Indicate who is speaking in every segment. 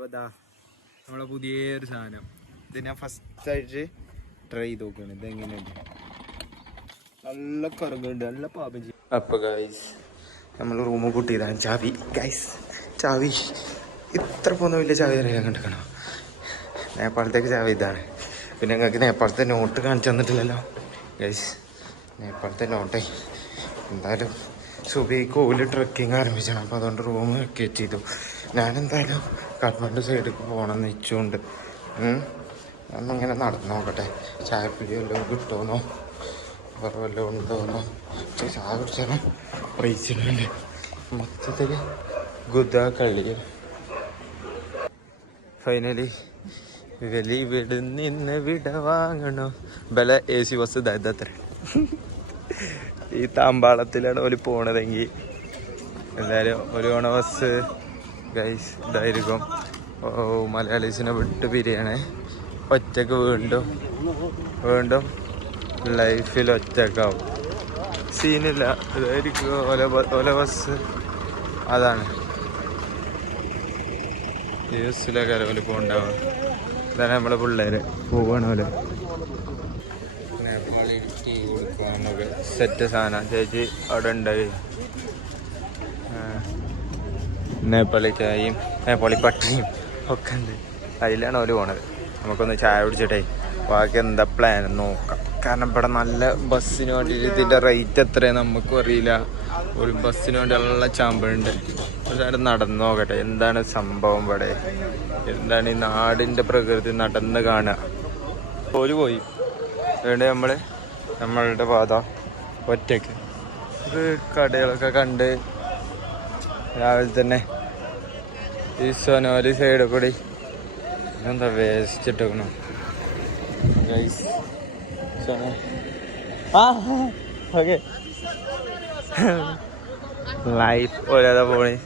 Speaker 1: അപ്പോൾ ഇതാ നമ്മളെ പുതിയൊരു സാധനം. ഇത് ഞാൻ ഫസ്റ്റ് ആയിട്ട് ട്രൈ ചെയ്ത് നോക്കുകയാണ് ഇത് എങ്ങനെയുണ്ട്? നല്ല കറങ്ങുന്നുണ്ട് നല്ല പാപം ചെയ്യും അപ്പോൾ ഗൈസ് നമ്മൾ റൂം കൂട്ടിയതാണ് ചാവി. ഗൈസ് ചാവി. ഇത്ര പോകുന്ന വലിയ ചാവി അറിയാൻ കണ്ടിരിക്കണം നേപ്പാളത്തേക്ക് ചാവി ഇതാണ്. പിന്നെ ഞങ്ങൾക്ക് നേപ്പാളത്തെ നോട്ട് കാണിച്ചു തന്നിട്ടില്ലല്ലോ. ഗൈസ് നേപ്പാളത്തെ നോട്ടേ എന്തായാലും സുബൈക്ക് ഓൽ ട്രക്കിങ് ആരംഭിച്ചാണ് അപ്പോൾ അതുകൊണ്ട് റൂം വെക്കേറ്റ് ചെയ്തു ഞാനെന്തായാലും കാഠ്മണ്ഡു സൈഡിലേക്ക് പോകണമെന്ന് വെച്ചുകൊണ്ട് ഒന്നിങ്ങനെ നടന്നു നോക്കട്ടെ. ചായപ്പിടി വല്ലതും കിട്ടുമെന്നോ? വേറെ വല്ലതും ഉണ്ടോന്നോ? ചായ കുടിച്ചാൽ പൈസ മൊത്തത്തിൽ ഗുദ കളി ഫൈനലി വെളി വിടുന്നിന്ന് വിട വാങ്ങണോ ബല എ സി ബസ് ഇതായതത്ര ഈ താമ്പാളത്തിലാണ് ഓൽ പോണതെങ്കിൽ എന്തായാലും ഒരു ഓണ ബസ്. ഗൈസ് ഇതായിരിക്കും. ഓ മലയാളീസിനെ വിട്ട് പിരിയണേ. ഒറ്റയ്ക്ക് വീണ്ടും വീണ്ടും ലൈഫിൽ ഒറ്റക്കാവും. സീനില്ല ഇതായിരിക്കും ഓല ഓല ബസ്. അതാണ്. ഈ ബസ്സിലൊക്കെ പോകണ്ടാവും ഇതാണ് നമ്മളെ പിള്ളേര്. പോവാണ് ഓൽ. സെറ്റ് സാധനം. ചേച്ചി അവിടെ ഉണ്ടായി നേപ്പാളി ചായയും നേപ്പാളി പട്ടിയും ഒക്കെ ഉണ്ട്. അതിലാണ് അവർ പോണത്. നമുക്കൊന്ന് ചായ കുടിച്ചിട്ടേ. ബാക്കി എന്താ പ്ലാൻ നോക്കാം. കാരണം ഇവിടെ നല്ല ബസ്സിന് വേണ്ടിയിട്ട് ഇതിന്റെ റേറ്റ് എത്രയാണ് നമുക്കും അറിയില്ല. ഒരു ബസ്സിന് വേണ്ടി നല്ല ചാമ്പഴുണ്ട് ഒരു നടന്നു നോക്കട്ടെ. എന്താണ് സംഭവം ഇവിടെ? എന്താണ് ഈ നാടിന്റെ പ്രകൃതി നടന്ന് കാണുക? ഒരു പോയി. അതുകൊണ്ട് നമ്മൾ നമ്മളുടെ പാത ഒറ്റയ്ക്ക്. ഇത് കടകളൊക്കെ കണ്ട് രാവിലെ തന്നെ ഈ സൊനോലി സൈഡ് കൂടി എന്താ വേസ്റ്റ് ഓക്കെ ലൈഫ് ഒരേതാ പോണി.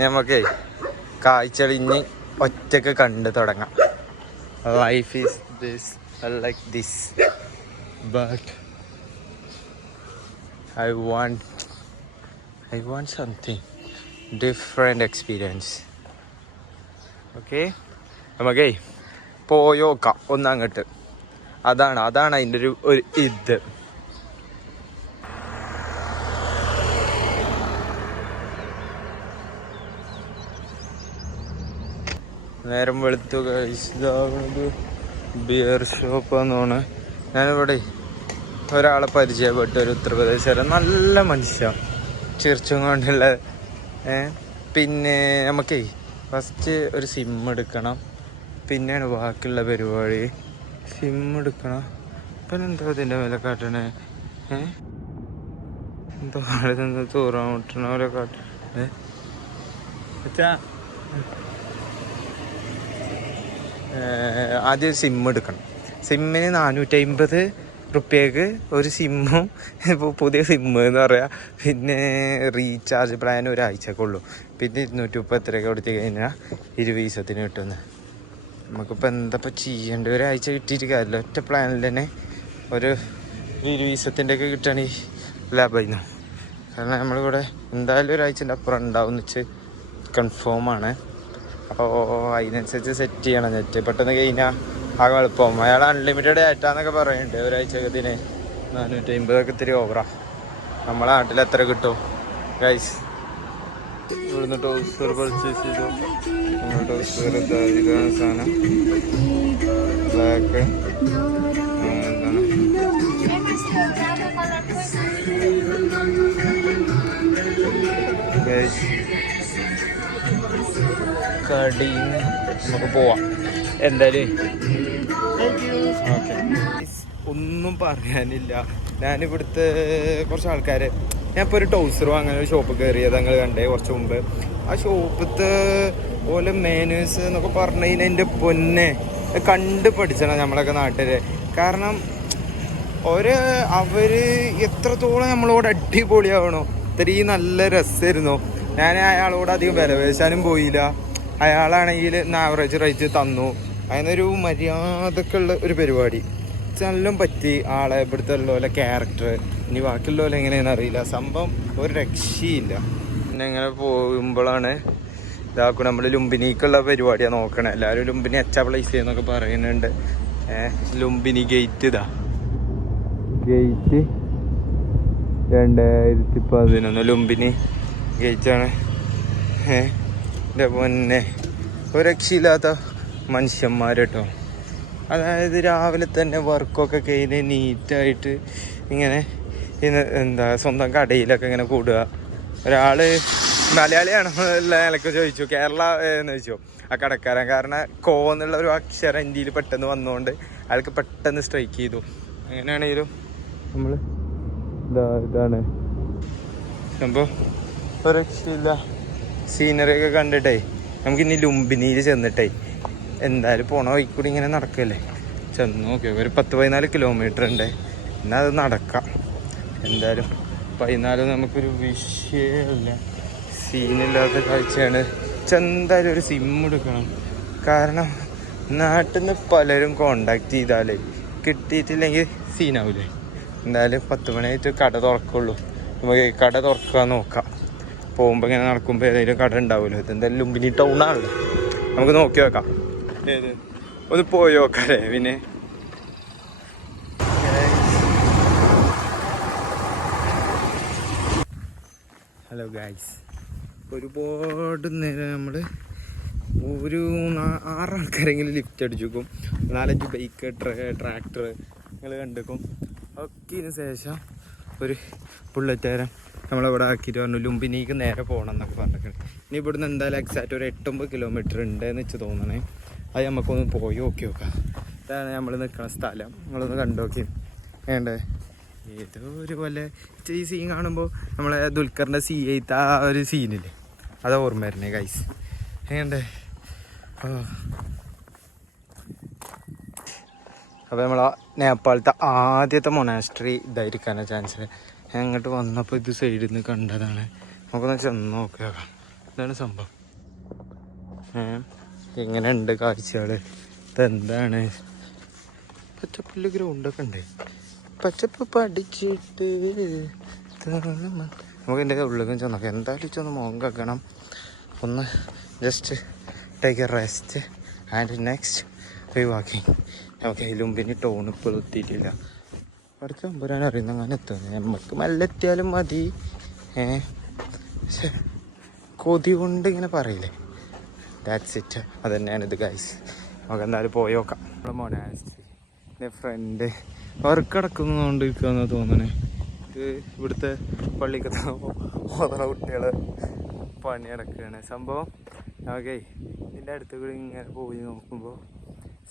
Speaker 1: നമുക്കേ കാഴ്ചളിഞ്ഞ് ഒറ്റയ്ക്ക് കണ്ട് തുടങ്ങാം. Life is this like this but I want I want something different experience okay നമുക്കേ പോയോക്കാം ഒന്നങ്ങോട്ട്. അതാണ് അതാണ് അതിന്റെ ഒരു ഒരു ഇത്. നേരം വെളുത്തു കഴിച്ചതാകുന്നത് ബിയർ ഷോപ്പ് എന്നാണ് ഞാനിവിടെ ഒരാളെ പരിചയപ്പെട്ട ഒരു ഉത്തർപ്രദേശുകാരൻ. നല്ല മനുഷ്യ. ചിരിച്ചും കൊണ്ടുള്ള പിന്നെ നമുക്കേ ഫസ്റ്റ് ഒരു സിം എടുക്കണം. പിന്നെയാണ് ബാക്കിയുള്ള പരിപാടി. സിം എടുക്കണം. പിന്നെ എന്തോ ഇതിന്റെ വില കാട്ടണേ? ഏഹ് എന്തോ അവിടെ നിന്ന് തൂറാൻ മുട്ടണ പോലെ കാട്ടണേ ആദ്യം സിം എടുക്കണം. സിമ്മിന് നാനൂറ്റി അമ്പത് റുപ്യക്ക് ഒരു സിമ്മും ഇപ്പോൾ പുതിയ സിമ്മ് എന്ന് പറയാം. പിന്നെ റീചാർജ് പ്ലാൻ ഒരാഴ്ചയൊക്കെ ഉള്ളൂ. പിന്നെ ഇരുന്നൂറ്റി എത്രയൊക്കെ കൊടുത്തു കഴിഞ്ഞാൽ ഇരുപത് ദിവസത്തിന് കിട്ടുന്നത് നമുക്കിപ്പോൾ എന്താ ഇപ്പോൾ ചെയ്യേണ്ട ഒരാഴ്ച കിട്ടിയിരിക്കാമല്ലോ ഒറ്റ പ്ലാനിൽ തന്നെ ഒരു ഇരുപത് ദിവസത്തിന്റെ ഒക്കെ കിട്ടുകയാണെങ്കിൽ ലാഭമായിരുന്നു. കാരണം നമ്മളിവിടെ എന്തായാലും ഒരാഴ്ചന്റെ അപ്പുറം ഉണ്ടാവും എന്ന് വെച്ച് കൺഫേം ആണ്. അപ്പോൾ അതിനനുസരിച്ച് സെറ്റ് ചെയ്യണം. നെറ്റ് പെട്ടെന്ന് കഴിഞ്ഞാൽ ആകെ എളുപ്പം. അയാൾ അൺലിമിറ്റഡ് ഡാറ്റാന്നൊക്കെ പറയുന്നുണ്ട് ഒരാഴ്ചക്കത്തിന് നാനൂറ്റി അമ്പതൊക്കെ ഇത്തിരി ഓവറാ നമ്മളെ നാട്ടിൽ എത്ര കിട്ടും? ഗൈസ് ഇവിടുന്ന് ടോസ്റ്റർ പർച്ചേസ് ചെയ്തു. ടോസ്റ്റർ സാധനം? ബ്ലാക്ക് കടി. നമുക്ക് പോവാം. എന്തായാലും. ഓക്കെ ഒന്നും പറയാനില്ല. ഞാനിവിടുത്തെ കുറച്ച് ആൾക്കാര് ഞാൻ ഇപ്പോൾ ഒരു ടൗസർ വാങ്ങാൻ ഒരു ഷോപ്പ് കയറിയത് ഞങ്ങൾ കണ്ടേ കുറച്ച് മുമ്പ്. ആ ഷോപ്പത്തെ ഓലെ മേനേഴ്സ് എന്നൊക്കെ പറഞ്ഞു കഴിഞ്ഞാൽ എന്റെ പൊന്നെ. കണ്ട് പഠിച്ചണം നമ്മളൊക്കെ നാട്ടിൽ. കാരണം ഒരു അവർ എത്രത്തോളം നമ്മളോട് അടിപൊളിയാവണോ ഇത്രയും നല്ല രസമായിരുന്നു ഞാൻ അയാളോട് അധികം വിലപേശാനും പോയില്ല. അയാളാണെങ്കിൽ ആവറേജ് റേറ്റ് തന്നു. അതിനൊരു മര്യാദക്കുള്ള ഒരു പരിപാടി. ചെല്ലും പറ്റി ആളെ ഇവിടുത്തെ ഉള്ള ക്യാരക്ടർ ഇനി ബാക്കിയുള്ള എങ്ങനെയാണെന്ന് അറിയില്ല. സംഭവം ഒരു രക്ഷയില്ല. പിന്നെ ഇങ്ങനെ പോകുമ്പോഴാണ് ഇതാക്കും നമ്മൾ ലുംബിനിക്കുള്ള പരിപാടിയാണ് നോക്കണേ. എല്ലാവരും ലുംബിനി അച്ച പ്ലേസ് എന്നൊക്കെ പറയുന്നുണ്ട്. ലുംബിനി ഗേറ്റ് ഇതാ. ഗേറ്റ് രണ്ടായിരത്തി പതിനൊന്ന് ലുംബിനി. ഗേറ്റാണ് ഏഹ് എന്റെ പൊന്നെ ഒരു രക്ഷയില്ലാത്ത മനുഷ്യന്മാർ കേട്ടോ അതായത് രാവിലെ തന്നെ വർക്കൊക്കെ കഴിഞ്ഞ് നീറ്റായിട്ട് ഇങ്ങനെ എന്താ സ്വന്തം കടയിലൊക്കെ ഇങ്ങനെ കൂടുക. ഒരാൾ മലയാളിയാണോ നിലയ്ക്ക് ചോദിച്ചു കേരള എന്ന് ചോദിച്ചു. ആ കടക്കാരൻ കാരണം കോ എന്നുള്ള ഒരു അക്ഷരം ഇന്ത്യയിൽ പെട്ടെന്ന് വന്നുകൊണ്ട് അയാൾക്ക് പെട്ടെന്ന് സ്ട്രൈക്ക് ചെയ്തു. അങ്ങനെയാണെങ്കിലും നമ്മൾ ഇതാ ഇതാണ്. അപ്പോൾ ഒരു രക്ഷയില്ല സീനറി ഒക്കെ കണ്ടിട്ടേ നമുക്ക് ഇനി ലുംബിനിയിൽ ചെന്നിട്ടേ എന്തായാലും പോണ വഴിക്കൂടി ഇങ്ങനെ നടക്കല്ലേ? ചെന്ന് നോക്കി ഒരു പത്ത് പതിനാല് കിലോമീറ്റർ ഉണ്ട്. എന്നാൽ അത് നടക്കാം. എന്തായാലും പതിനാല് നമുക്കൊരു വിഷയമല്ല. സീനില്ലാത്ത കാഴ്ചയാണ്. ചെന്തായാലും ഒരു സിം എടുക്കണം. കാരണം നാട്ടിൽ നിന്ന് പലരും കോണ്ടാക്ട് ചെയ്താലേ കിട്ടിയിട്ടില്ലെങ്കിൽ സീനാവില്ലേ എന്തായാലും പത്ത് മണിയായിട്ട് കട തുറക്കുള്ളൂ. നമുക്ക് കട തുറക്കാൻ നോക്കാം. പോകുമ്പോൾ ഇങ്ങനെ നടക്കുമ്പോൾ ഏതെങ്കിലും കട ഉണ്ടാവുമല്ലോ ഇതെന്തായാലും ലുംബിനി ആണല്ലോ നമുക്ക് നോക്കി നോക്കാം. ഏത് ഒന്ന് പോയി നോക്കാല്ലേ പിന്നെ. ഹലോ ഗായ്സ് ഒരുപാട് നേരം നമ്മൾ ഒരു ആറ് ആൾക്കാരെങ്കിലും ലിഫ്റ്റ് അടിച്ചേക്കും. നാലഞ്ച് ബൈക്ക് ട്രാക്ടർ നിങ്ങൾ കണ്ടുക്കും. ഒക്കെ ശേഷം ഒരു ബുള്ളറ്റേരം നമ്മളവിടെ ആക്കിയിട്ട് പറഞ്ഞു ലുംബിനിക്ക് നേരെ പോകണം എന്നൊക്കെ പറഞ്ഞിട്ടുണ്ട്. ഇനി ഇവിടുന്ന് എന്തായാലും എക്സാക്റ്റ് ഒരു എട്ടൊമ്പത് കിലോമീറ്റർ ഉണ്ട് എന്ന് വെച്ച് തോന്നണേ. അത് നമുക്കൊന്ന് പോയി നോക്കി നോക്കാം. ഇതാണ് നമ്മൾ നിൽക്കുന്ന സ്ഥലം. നമ്മളൊന്ന് കണ്ടു നോക്കി. വേണ്ടേ? ഏതോ ഒരു പോലെ ഈ സീൻ കാണുമ്പോൾ നമ്മളെ ദുൽഖറിന്റെ സി എയ്ത്ത ആ ഒരു സീനില്ലേ അതാ ഓർമ്മ വരുന്നേ ഗൈസ് എങ്ങണ്ടേ അപ്പോൾ നമ്മൾ നേപ്പാളത്തെ ആദ്യത്തെ മൊനാസ്ട്രി ഇതായിരിക്കാനാണ് ചാൻസ് ഞാൻ അങ്ങോട്ട് വന്നപ്പോൾ ഇത് സൈഡിൽ നിന്ന് കണ്ടതാണ്. നമുക്കൊന്ന് ചെന്ന് നോക്കാം ഇതാണ് സംഭവം. എങ്ങനെ ഉണ്ട് കാഴ്ചകൾ ഇതെന്താണ്? പച്ചപ്പുല്ല് ഗ്രൗണ്ടൊക്കെ ഉണ്ട്. പച്ചപ്പ് പഠിച്ചിട്ട് നമുക്ക് എന്റെ ഉള്ളിലും ചെന്നോക്കാം എന്തായാലും ചെന്ന് മുഖം കേൾക്കണം ഒന്ന് just take a rest and next walking നമുക്ക് ലുംബിന് ടോൺ ഇപ്പോൾ എത്തിയിട്ടില്ല നമ്പരാൻ അറിയുന്ന അങ്ങനെ എത്തുന്നത് നമുക്ക് മല്ലെത്തിയാലും മതി. ഏ? കൊതി കൊണ്ട് ഇങ്ങനെ പറയില്ലേ? ദാറ്റ്സ് ഇറ്റ് അത് ഇത് ഗൈസ് നമുക്ക് എന്തായാലും പോയി നോക്കാം. നമ്മുടെ മൊനാസ്ട്രി എന്റെ ഫ്രണ്ട് വർക്ക് അടക്കുന്നതുകൊണ്ടിരിക്കുകയെന്ന് തോന്നണേ. ഇത് ഇവിടുത്തെ പള്ളിക്കത്തെ ഓതറ കുട്ടികൾ പണി അടക്കുകയാണ് സംഭവം ഓക്കെ ഇതിന്റെ അടുത്ത് കൂടി ഇങ്ങനെ പോയി നോക്കുമ്പോൾ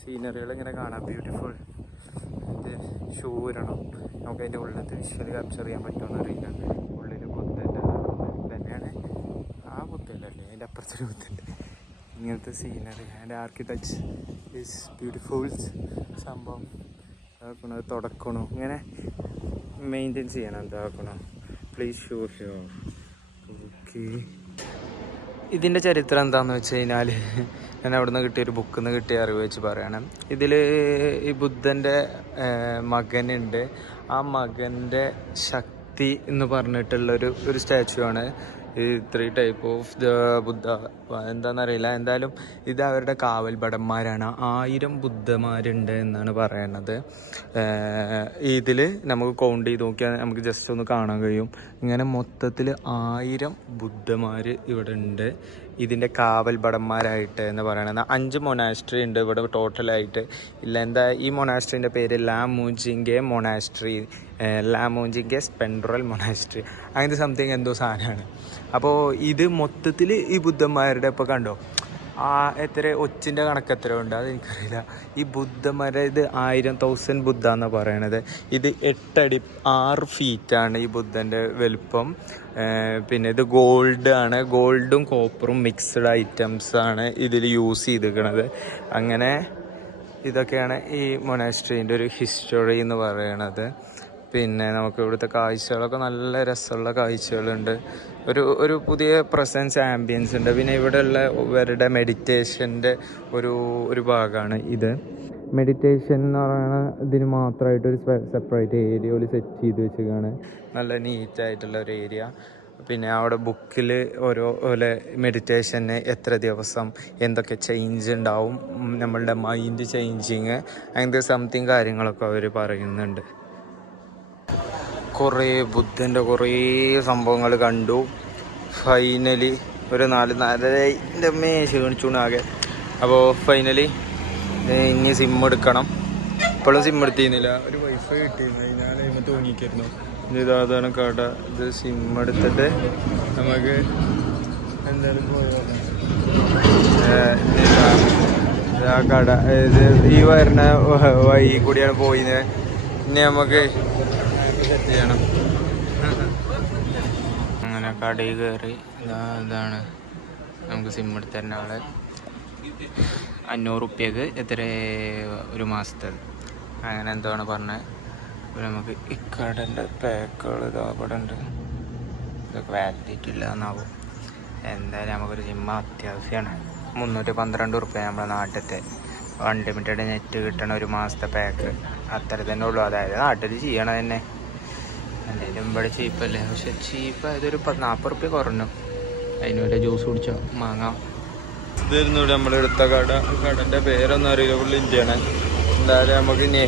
Speaker 1: സീനറികൾ ഇങ്ങനെ കാണാം. ബ്യൂട്ടിഫുൾ ഇത് ഷൂ ഇടണം. നമുക്ക് അതിന്റെ ഉള്ളിലത്തെ വിഷ്വൽ ക്യാപ്ചർ ചെയ്യാൻ പറ്റുമെന്ന് അറിയില്ല. ഉള്ളിൽ ബുദ്ധന്റെ തന്നെയാണ്. ആ ബുദ്ധല്ലേ അതിന്റെ അപ്പുറത്തൊരു ബുദ്ധുണ്ട് ഇങ്ങനത്തെ scenery and architecture is beautiful സംഭവം ഇതാക്കണോ? തുടക്കണോ? ഇങ്ങനെ മെയിന്റെയിൻ ചെയ്യണം. എന്താക്കണോ പ്ലീസ് ഷൂർ ഷുവർ ഓക്കെ ഇതിന്റെ ചരിത്രം എന്താണെന്ന് വെച്ച് കഴിഞ്ഞാൽ ഞാൻ അവിടുന്ന് കിട്ടിയ ഒരു ബുക്കിൽ നിന്ന് കിട്ടിയ അറിവ് വെച്ച് പറയണം. ഇതിൽ ഈ ബുദ്ധന്റെ മകനുണ്ട്. ആ മകന്റെ ശക്തി എന്ന് പറഞ്ഞിട്ടുള്ളൊരു ഒരു സ്റ്റാച്ചു ആണ്. ഈ three type of the Buddha എന്താണെന്നറിയില്ല എന്തായാലും ഇത് അവരുടെ കാവൽ ഭടന്മാരാണ് ആയിരം ബുദ്ധന്മാരുണ്ട് എന്നാണ് പറയുന്നത് ഇതിൽ നമുക്ക് കൗണ്ട് ചെയ്ത് നോക്കിയാൽ നമുക്ക് ജസ്റ്റ് ഒന്ന് കാണാൻ കഴിയും. ഇങ്ങനെ മൊത്തത്തിൽ ആയിരം ബുദ്ധന്മാർ ഇവിടെ ഉണ്ട്. ഇതിന്റെ കാവൽ ഭടന്മാരായിട്ട് എന്ന് പറയുന്നത് അഞ്ച് മൊനാസ്ട്രി ഉണ്ട്. ഇവിടെ ടോട്ടലായിട്ട് ഇല്ല എന്താ ഈ മൊനാസ്ട്രീന്റെ പേര്? ലാമൂജിങ്കെ മൊനാസ്ട്രി ലാമൂജിങ്കെ സ്പെൻഡ്രൽ മൊനാസ്ട്രി അങ്ങനത്തെ സംതിങ് എന്തോ സാധനമാണ്. അപ്പോൾ ഇത് മൊത്തത്തിൽ ഈ ബുദ്ധന്മാരുടെ ഇപ്പോൾ കണ്ടോ? ആ എത്ര ഒച്ചിന്റെ കണക്ക് എത്ര ഉണ്ട് അത് എനിക്കറിയില്ല ഈ ബുദ്ധമര ഇത് ആയിരം തൗസൻഡ് ബുദ്ധ എന്ന് പറയണത്. ഇത് എട്ടടി ആറ് ഫീറ്റാണ് ഈ ബുദ്ധന്റെ വലുപ്പം. പിന്നെ ഇത് ഗോൾഡ് ആണ്. ഗോൾഡും കോപ്പറും മിക്സ്ഡ് ഐറ്റംസ് ആണ് ഇതിൽ യൂസ് ചെയ്തിരിക്കണത് അങ്ങനെ ഇതൊക്കെയാണ് ഈ മൊനാസ്ട്രീന്റെ ഒരു ഹിസ്റ്ററി എന്ന് പറയണത്. പിന്നെ നമുക്ക് ഇവിടുത്തെ കാഴ്ചകളൊക്കെ നല്ല രസമുള്ള കാഴ്ചകളുണ്ട്. ഒരു ഒരു പുതിയ പ്രസൻസ് ആംബിയൻസ് ഉണ്ട്. പിന്നെ ഇവിടെയുള്ള ഇവരുടെ മെഡിറ്റേഷന്റെ ഒരു ഒരു ഭാഗമാണ് ഇത്. മെഡിറ്റേഷൻ എന്ന് പറയുന്ന ഇതിന് മാത്രമായിട്ട് ഒരു സെപ്പറേറ്റ് ഏരിയ ഒരു സെറ്റ് ചെയ്ത് വെച്ചേക്കാണ്. നല്ല നീറ്റായിട്ടുള്ള ഒരു ഏരിയ പിന്നെ അവിടെ ബുക്കിൽ ഓരോ പോലെ മെഡിറ്റേഷന് എത്ര ദിവസം എന്തൊക്കെ ചേഞ്ച് ഉണ്ടാവും നമ്മളുടെ മൈൻഡ് ചേഞ്ചിങ് അങ്ങനത്തെ സംതിങ് കാര്യങ്ങളൊക്കെ അവർ പറയുന്നുണ്ട്. കുറേ ബുദ്ധന്റെ കുറേ സംഭവങ്ങൾ കണ്ടു. ഫൈനലി ഒരു നാല് നാലരന്റെ മേശ കാണിച്ചുകൊണ്ടാകെ അപ്പോൾ ഫൈനലി ഇനി സിം എടുക്കണം. ഇപ്പോഴും സിം എടുത്തിരുന്നില്ല. ഒരു വൈഫൈ കിട്ടിയിരുന്നു. അതിനാൽ അതിന് തോന്നിക്കായിരുന്നു. ഇത് അതാണ് കട. ഇത് സിം എടുത്തിട്ട് നമുക്ക് എന്തായാലും പോയോ ആ കട. ഇത് ഈ വരുന്ന വൈ കൂടിയാണ് പോയിന്. ഇനി നമുക്ക് അങ്ങനെ കടയിൽ കയറി ഇതാ ഇതാണ്. നമുക്ക് സിം എടുത്ത് തരുന്ന ആൾ അഞ്ഞൂറ് റുപ്യക്ക് എത്ര ഒരു മാസത്തേത് അങ്ങനെ എന്താണ് പറഞ്ഞത് അപ്പോൾ നമുക്ക് ഈ പാക്കുകൾ ഇതാ ഇവിടെ ഉണ്ട്. ഇതൊക്കെ വാലിഡിറ്റി ഇല്ല എന്നാവും എന്തായാലും നമുക്കൊരു സിമ്മ അത്യാവശ്യമാണ് മുന്നൂറ്റി പന്ത്രണ്ട് റുപ്യ നമ്മുടെ നാട്ടിലത്തെ അൺലിമിറ്റഡ് നെറ്റ് കിട്ടണ ഒരു മാസത്തെ പാക്ക് അത്ര തന്നെ ഉള്ളൂ. അതായത് നാട്ടിൽ ചെയ്യണ തന്നെ. ഇവിടെ ചീപ്പല്ലേ? പക്ഷെ ചീപ്പ് ഇതൊരു നാൽപ്പത് റുപ്യ കുറഞ്ഞു. അതിന് വല്ല ജ്യൂസ് കുടിച്ചോ? മാങ്ങാം. ഇതായിരുന്നു ഇവിടെ നമ്മളെടുത്ത കട. കടന്റെ പേരൊന്നും അറിയില്ല. ഫുള്ള് ഇന്ത്യയാണ്. എന്തായാലും നമുക്ക് ഇനി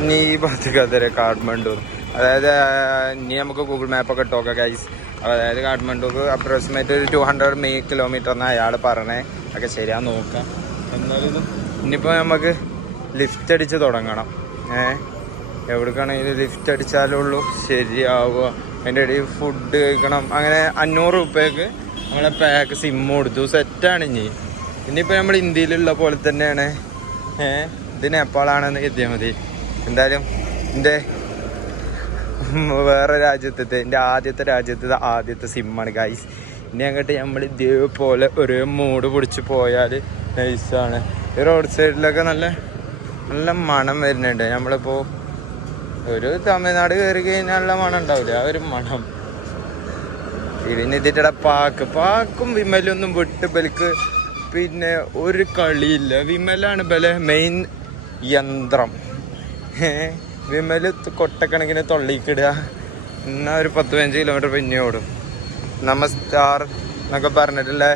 Speaker 1: ഇനി ഈ ഭാഗത്തേക്ക് കാഠ്മണ്ഡൂർ അതായത് ഇനി നമുക്ക് ഗൂഗിൾ മാപ്പൊക്കെ ഇട്ടോക്കെ ഗൈസ് അതായത് കാഠ്മണ്ഡൂക്ക് അപ്രോക്സിമേറ്റ് ഒരു ടു ഹൺഡ്രഡ് മീ കിലോമീറ്റർ എന്നാണ് അയാൾ പറഞ്ഞേ ഒക്കെ ശരിയാ നോക്കാം. എന്നാലും ഇനിയിപ്പോൾ നമുക്ക് ലിഫ്റ്റ് അടിച്ച് തുടങ്ങണം. ഏ? എവിടേക്കാണെങ്കിലും ലിഫ്റ്റ് അടിച്ചാലേ ഉള്ളൂ ശരിയാവുക. അതിന്റെ ഇടയിൽ ഫുഡ് കഴിക്കണം. അങ്ങനെ അഞ്ഞൂറ് രൂപയ്ക്ക് നമ്മളെ പാക്ക് സിം കൊടുത്തു. സെറ്റാണ് ഇനി. ഇനിയിപ്പോൾ നമ്മൾ ഇന്ത്യയിലുള്ള പോലെ തന്നെയാണ്. ഇത് നേപ്പാളാണെന്ന് കരുതിയാൽ മതി. എന്തായാലും എന്റെ വേറെ രാജ്യത്തെ എന്റെ ആദ്യത്തെ രാജ്യത്തെ ആദ്യത്തെ സിമ്മാണ് ഗൈസ് ഇനി അങ്ങോട്ട് നമ്മൾ ഇതേപോലെ ഒരേ മൂഡ് പിടിച്ച് പോയാൽ നൈസാണ് ഈ റോഡ് സൈഡിലൊക്കെ നല്ല നല്ല മണം വരുന്നുണ്ട്. നമ്മളിപ്പോൾ ഒരു തമിഴ്നാട് കയറി കഴിഞ്ഞാലുള്ള മണം ഉണ്ടാവില്ല ആ ഒരു മണം. ഇതിനെതിരുടെ പാക്ക്. പാക്കും വിമലൊന്നും വിട്ട് ബലിക്ക് പിന്നെ ഒരു കളിയില്ല. വിമലാണ് ബല മെയിൻ യന്ത്രം. വിമൽ കൊട്ടക്കണക്കിന് തൊള്ളിക്കിടുക എന്നാ ഒരു പത്ത് പതിനഞ്ച് കിലോമീറ്റർ പിന്നെ ഓടും. നമസ്കാർ എന്നൊക്കെ പറഞ്ഞിട്ടുള്ള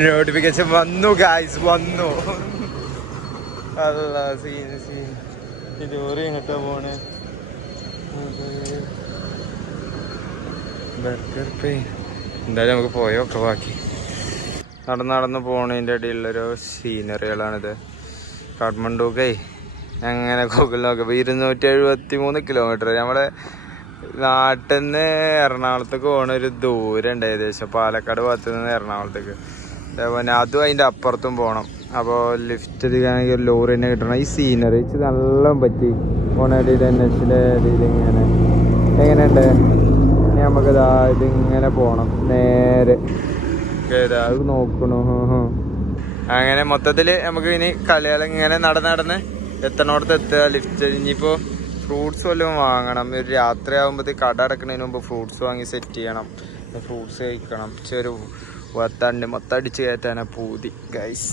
Speaker 1: നോട്ടിഫിക്കേഷൻ വന്നു ഗായ്സ് വന്നു. അല്ല സീൻ സീൻ ഇതുവരെ ഇങ്ങോട്ടാ പോണേ? എന്തായാലും നമുക്ക് പോയൊക്കെ ബാക്കി. നടന്ന് നടന്ന് പോണതിന്റെ ഇടയിലുള്ളൊരു സീനറികളാണിത് കാഠ്മണ്ഡുക്കേ അങ്ങനെ ഗൂഗിൾ നോക്കിയപ്പോൾ ഇരുന്നൂറ്റി എഴുപത്തി മൂന്ന് കിലോമീറ്റർ നമ്മുടെ നാട്ടിൽ നിന്ന് എറണാകുളത്തേക്ക് പോണ ഒരു ദൂരം ഉണ്ട് ഏകദേശം. പാലക്കാട് ഭാഗത്ത് നിന്ന് എറണാകുളത്തേക്ക്. അതേപോലെ അതും അതിന്റെ അപ്പുറത്തും പോകണം അപ്പോൾ ലിഫ്റ്റ് എടുക്കുകയാണെങ്കിൽ ഒരു ലോറി തന്നെ കിട്ടണം. ഈ സീനറി ഇത് നല്ല പറ്റി. ഓണടിയുടെ എൻ എച്ചിലെ ഇടയിൽ എങ്ങനെയുണ്ട്? ഇനി നമുക്ക് ഇതാ ഇതിങ്ങനെ പോണം. നേരെ. അത് നോക്കണു. അങ്ങനെ മൊത്തത്തിൽ നമുക്ക് ഇനി കളികൾ ഇങ്ങനെ നടന്ന് നടന്ന് എത്തണോടത്ത് എത്തുക. ലിഫ്റ്റ് ഇനിയിപ്പോൾ ഫ്രൂട്ട്സ് വല്ലതും വാങ്ങണം. ഒരു രാത്രി ആകുമ്പോഴത്തേക്ക് കട അടക്കുന്നതിന് മുമ്പ് ഫ്രൂട്ട്സ് വാങ്ങി സെറ്റ് ചെയ്യണം. ഫ്രൂട്ട്സ് കഴിക്കണം. ചെറു വത്താണ്ട്. മൊത്തം അടിച്ച് കയറ്റാനാ പൂതി ഗൈസ്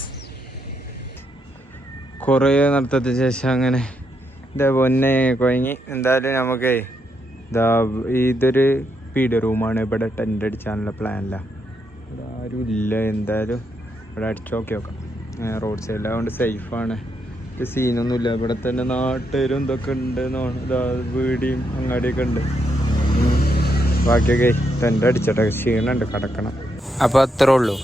Speaker 1: കുറേ നടത്തത്തിന് ശേഷം അങ്ങനെ എന്താ പൊന്നെ കുഴങ്ങി എന്തായാലും നമുക്ക് ഇതാ ഇതൊരു പീഡിയ റൂമാണ് ഇവിടെ ടെന്റ് അടിച്ചാനുള്ള പ്ലാനില്ല ഇവിടെ ആരും ഇല്ല. എന്തായാലും ഇവിടെ അടിച്ചു നോക്കി നോക്കാം. റോഡ് സൈഡിൽ അതുകൊണ്ട് സേഫാണ് സീനൊന്നുമില്ല ഇവിടെ തന്നെ നാട്ടുകാരും ഇതൊക്കെ ഉണ്ട്. വീടിയും അങ്ങാടിയൊക്കെ ഉണ്ട്. ബാക്കിയൊക്കെ ടെന്റ് അടിച്ചിട്ടൊക്കെ ക്ഷീണമുണ്ട് കിടക്കണം. അപ്പോൾ അത്രേ ഉള്ളൂ.